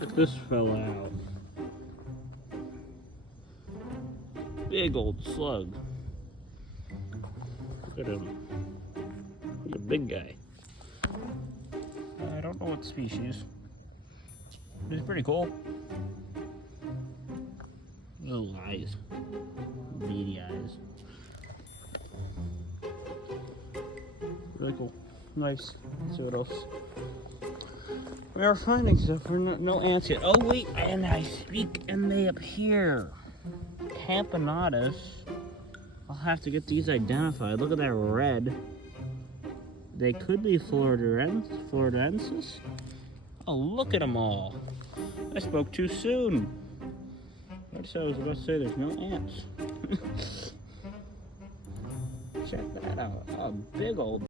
Check this fella out. Big old slug. Look at him. He's a big guy. I don't know what species. He's pretty cool. Little eyes. Beady eyes. Really cool. Nice. Let's see what else. We are finding stuff. We're no ants yet. Oh wait, and I speak, and they appear. Campanadas. I'll have to get these identified. Look at that red. They could be Floridensis. Oh, look at them all. I spoke too soon. I said I was about to say there's no ants. Check that out. Oh, big old